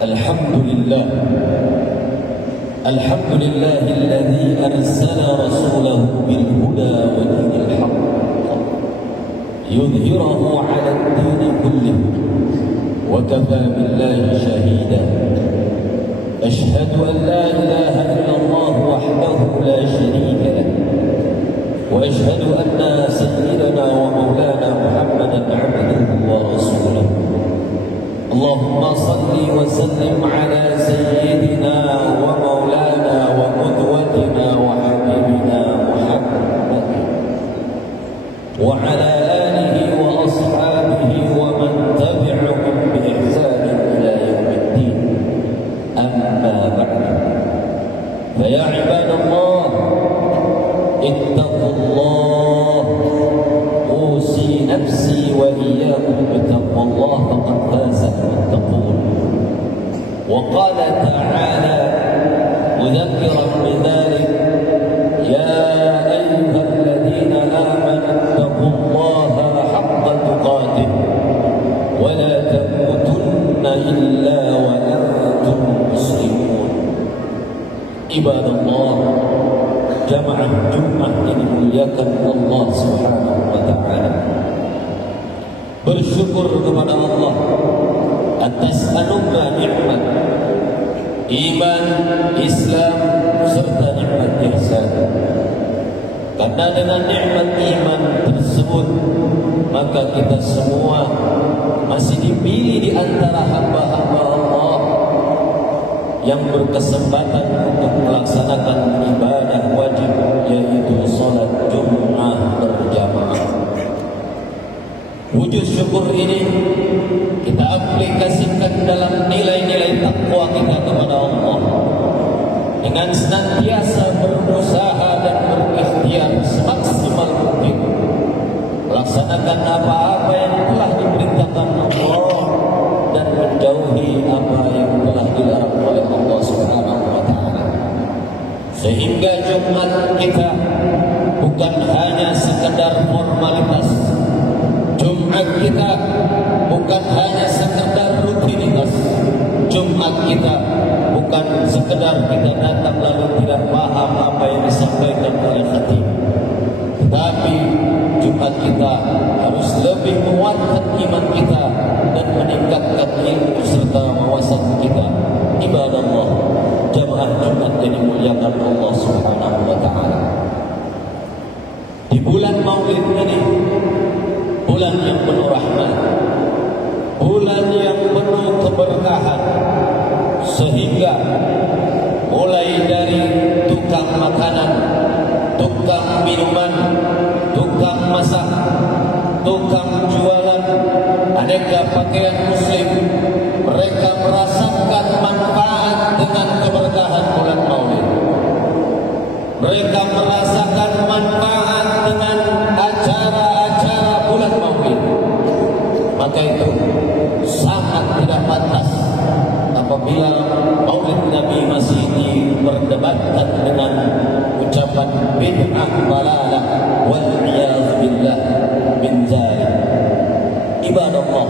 Alhamdulillah alladzi arsala rasulahu bil huda wa dinil haqq yudhhirahu 'ala ad-din kullih wa kafa billahi shahida. Ashhadu an la ilaha illallah wahdahu la sharika lah wa ashhadu anna sayyidana wa maulana Muhammadan 'abduhu wa rasuluhu. Allahumma salli wa sallim ala sayyidina wa maulana wa qudwatina wa habibina Muhammad wa ala alihi wa ashabihi wa man tabi'ahum bi ihsan ila yaumiddin. Amma ba'd. Fa ya ibadallah ittaqullah usi nafsi wa iyyakum bittaqwallah faqad faza al-muttaqun. Wa qala ta'ala mudhakkiran bidhalik ya ayyuhalladhina amanu ittaqullaha haqqa tuqatih wa la tamutunna illa wa antum muslimun. Ibadallah, jamaah Jumat ini muliakan Allah Subhanahu wa taala. Bersyukur kepada Allah atas anugerah nikmat iman, Islam serta nikmat ihsan. Karena dengan nikmat iman tersebut maka kita semua masih dipilih di antara hamba-hamba Allah yang berkesempatan untuk melaksanakan ibadah wajib, yaitu salat Jumat berjamaah. Wujud syukur ini kita aplikasikan dalam nilai-nilai takwa kita kepada Allah dengan senantiasa berusaha dan berikhtiar semaksimal mungkin melaksanakan apa-apa yang telah diperintahkan Allah dan menjauhi apa yang telah dilarang oleh Allah Subhanahu wa taala. Sehingga Jumat kita bukan hanya sekedar formalitas. Jumat kita bukan hanya sekedar rutinitas. Jumat kita bukan sekedar kita datang lalu tidak paham apa yang disampaikan oleh khatib. Tetapi Jumat kita harus lebih menguatkan iman kita dan meningkatkan ilmu serta wawasan kita. Ibadallah, jamaah Jumat yang dimuliakan Allah Subhanahu wa taala. Di bulan Maulid ini, bulan yang penuh rahmat, bulan yang penuh keberkahan, sehingga mulai dari tukang makanan, tukang minuman, tukang masak, tukang jualan aneka pakaian muslim, mereka merasakan manfaat dengan keberkahan bulan Maulid. Mereka merasakan manfaat dengan acara-acara bulan Maulid. Maka itu sangat tidak pantas apabila Maulid Nabi masih diperdebatkan dengan ucapan bid'ah dalalah wal iyad billah min dzalik. Ibadallah,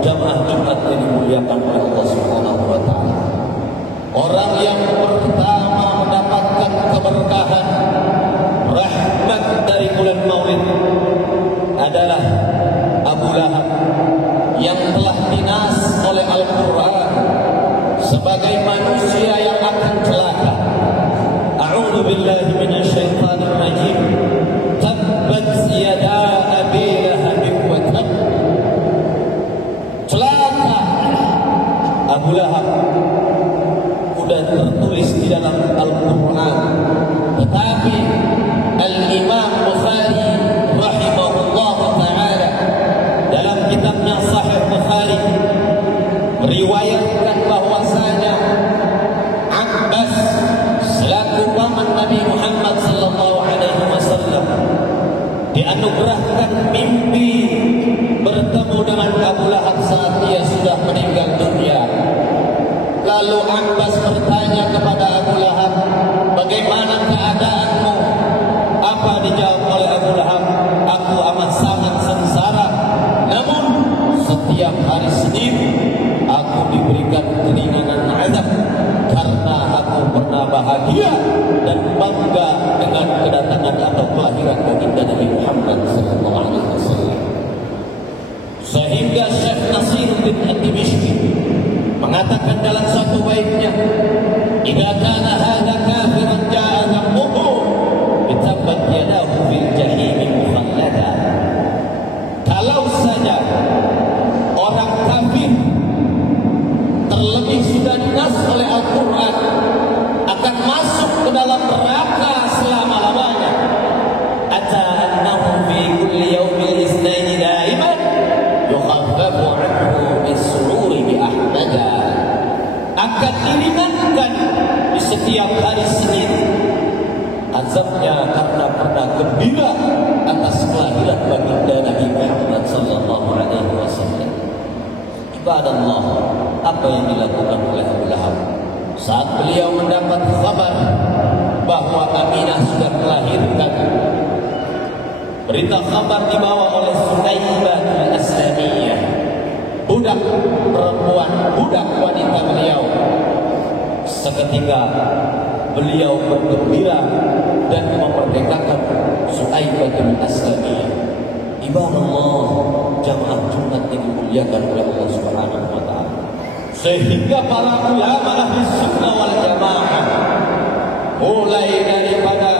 jamaah Jumat yang dimuliakan oleh Allah Subhanahu wa taala. Orang yang pertama mendapatkan keberkahan rahmat dari bulan Maulid adalah Abu Lahab yang telah dinas oleh Al-Qur'an sebagai manusia yang akan celaka. A'udzu billahi minasyaitonir rajim. Tabbat yada abi lahab wa tab. Celaka Abu Lahab sudah tertulis di dalam Al-Qur'an. Tetapi Al-Imam Bukhari rahimahullah taala dalam kitabnya Sahih Bukhari meriwayatkan bahwasanya Abbas selaku paman Nabi Muhammad sallallahu alaihi wasallam dianugerahkan mimpi bertemu dengan Abu Lahab saat dia sudah meninggal dunia. Lalu Abbas bertanya kepada Abu Lahab, bagaimana keadaanmu? Apa dijawab oleh Abu Lahab? Aku amat sangat sengsara. Namun setiap hari Senin aku aku diberikan keringanan azab karena aku pernah bahagia dan bangga dengan kedatangan atau kelahiran baginda Nabi Muhammad sallallahu alaihi wasallam. Sehingga Syekh Nasiruddin Ad-Dimishqi mengatakan dalam suatu baitnya, "Idza kana hadza kafiran ja'a dhammuhu bitabbat yadahu fil jahim mukhallada." Kalau saja orang kafir terlebih sudah dinas oleh Al-Quran akan masuk ke dalam neraka selama-lamanya, ata annahu fi kulli yawmil itsnaini daiman yukhaffafu anhu bis-sururi bi ahmada, akan diringankan di setiap hari Senin azabnya karena pernah gembira atas kelahiran baginda Nabi Muhammad sallallahu alaihi wasallam. Ibadallah, apa yang dilakukan oleh Abu Lahab saat beliau mendapat kabar bahwa Aminah sudah melahirkan? Berita kabar dibawa oleh Sulaimah al-Aslamiyah, budak perempuan, budak wanita beliau. Seketika beliau bergembira dan memerdekakan Sulaimah al-Aslamiyah. Ibadallah, jamaah Jumat yang dimuliakan oleh Allah Subhanahu wa taala. Sehingga para ulama ahli sunnah wal jamaah, mulai daripada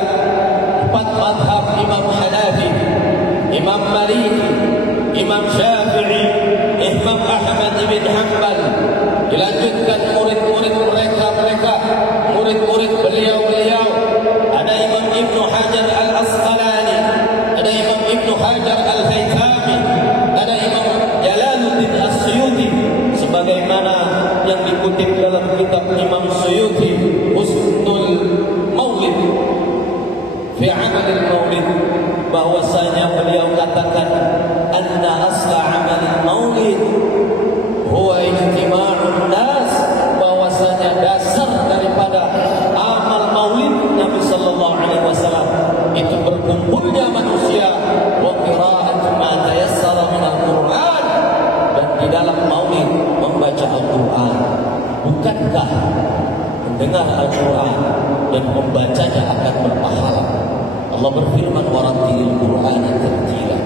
4 mazhab Imam Hanafi, Imam Maliki, Imam Syafi'i, Imam Ahmad bin Hanbal, dilanjutkan murid-murid mereka, murid-murid beliau-beliau, ada Imam Ibnu Hajar Al-Asqalani, ada Imam Ibnu Hajar Al-Haythami, ada Imam Jalaluddin As-Suyuti, sebagaimana yang dikutip dalam kitab Imam Suyuti Husnul Maulid fi amal al-maulid, bahwasanya beliau katakan anna asla amal al-maulid huwa ijtima'un nas, bahwasanya dasar daripada amal maulid Nabi sallallahu alaihi wasallam itu berkumpulnya manusia, wa qira'atu ma tayassara min al-Qur'an, dan di dalam maulid membaca Al-Qur'an. Bukankah mendengar Al-Quran dan membacanya akan berpahala? Allah berfirman, warattilil Qur'ana tartila.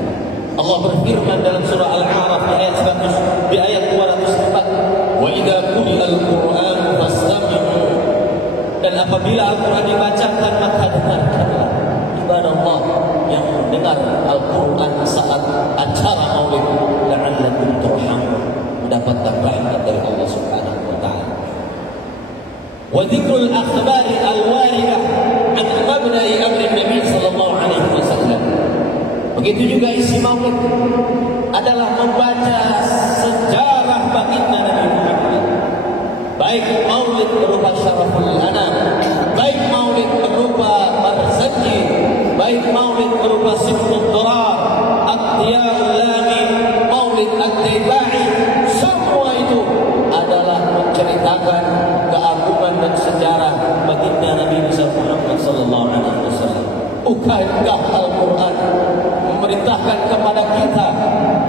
Allah berfirman dalam surah Al-A'raf di ayat 100, di ayat 204, wa idza quri'al Qur'anu fastami'u, dan apabila Al-Quran dibacakan maka dengarkanlah. Ibadallah, yang mendengar Al-Quran saat acara maulid, la'allakum turhamun, mendapatkan rahmat dari Allah Subhanahu wa taala. Wa dzikrul akhbari al-waridah an mabda'i amri Nabi sallallahu alaihi wasallam. Begitu juga isi maulid adalah membaca sejarah baginda Nabi Muhammad. Baik maulid berupa syaraful anam, baik maulid berupa barzanji, baik maulid berupa siftul durar, at-tiyarul lami, maulid at-taibai, semua itu adalah menceritakan keagungan dan sejarah baginda Nabi Muhammad sallallahu alaihi wasallam. Bukankah Al-Quran memerintahkan kepada kita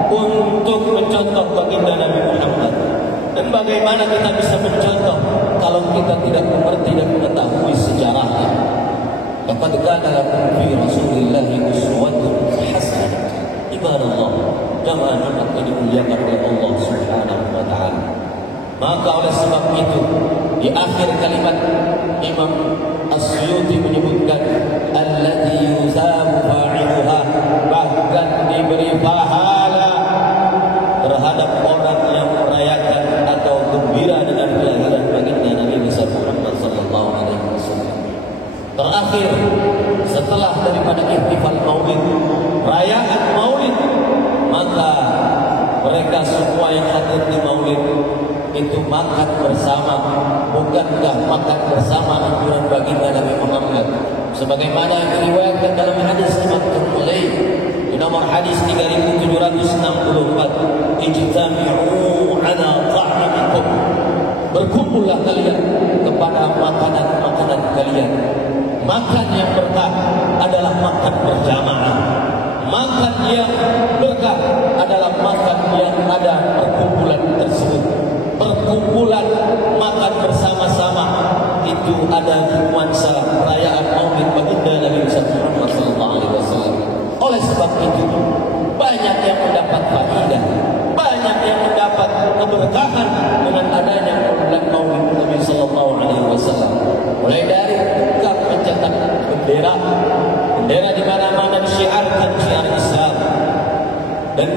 untuk mencontoh baginda Nabi Muhammad? Dan bagaimana kita bisa mencontoh kalau kita tidak mengerti dan mengetahui sejarahnya? Laqad kana lakum fi Rasulillahi uswatun hasanah. Ibadallah, jamaah Jumat yang dimuliakan oleh Allah Subhanahu wa taala. Maka oleh sebab itu di akhir kalimat Imam As-Suyuti menyebutkan allati yuzamu fa'iluha, bahkan diberi pahala terhadap orang yang merayakan atau gembira dengan kelahiran baginda Nabi Muhammad sallallahu alaihi wasallam. Terakhir, setelah daripada ihtifal maulid, perayaan maulid, maka mereka semua yang hadir di maulid itu makan bersama. Bukankah makan bersama anjuran baginda Nabi Muhammad sebagaimana yang diriwayatkan dalam hadis Imam Tirmidzi di nomor hadis 3764, ijtami'u ala ta'amikum, berkumpullah kalian kepada makanan-makanan kalian. Makan yang berkah adalah makan berjamaah. Makan yang berkah adalah makan yang ada perkumpulan tersebut. Perkumpulan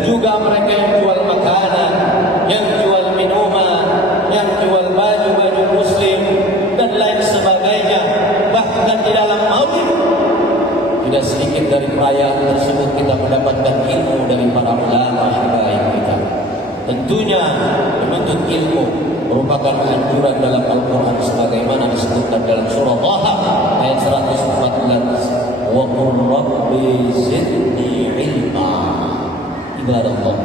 juga mereka yang jual makanan, yang jual minuman, yang jual baju-baju muslim dan lain sebagainya. Bahkan di dalam maulid tidak sedikit dari perayaan tersebut kita mendapatkan ilmu dari para ulama yang baik kita. Tentunya menuntut ilmu merupakan anjuran dalam Al-Quran sebagaimana disebutkan dalam surah Taha ayat 114. Wa qur rabbi zidni ilma. Ibadah Allah,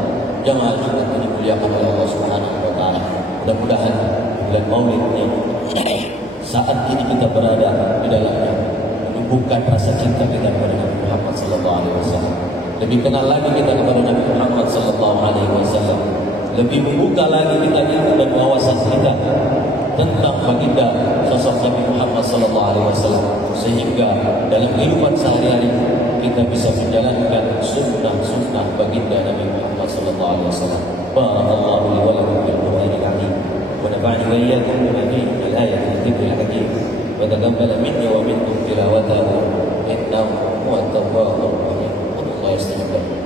jamaah juga dimuliakan oleh Allah Subhanahu wa taala. Mudah-mudahan bulan Maulid ini saat ini kita berada di dalamnya menumbuhkan rasa cinta kita kepada Nabi Muhammad sallallahu alaihi wasallam. Lebih kenal lagi kita kepada Nabi Muhammad sallallahu alaihi wasallam. Lebih membuka lagi kita ilmu dan wawasan kita tentang baginda sosok Nabi Muhammad sallallahu alaihi wasallam, sehingga dalam kehidupan sehari-hari kita bisa menjalankan sunnah-sunnah baginda Nabi Muhammad sallallahu alaihi wasallam. Barakallahu li wa lakum bil Qur'anil azim wa nafa'ani wa iyyakum bima fihi min al-ayati wa dhikril hakim wa taqabbal minni wa minkum tilawatahu innahu huwa at-tawwabur rahim. Allah yastajib.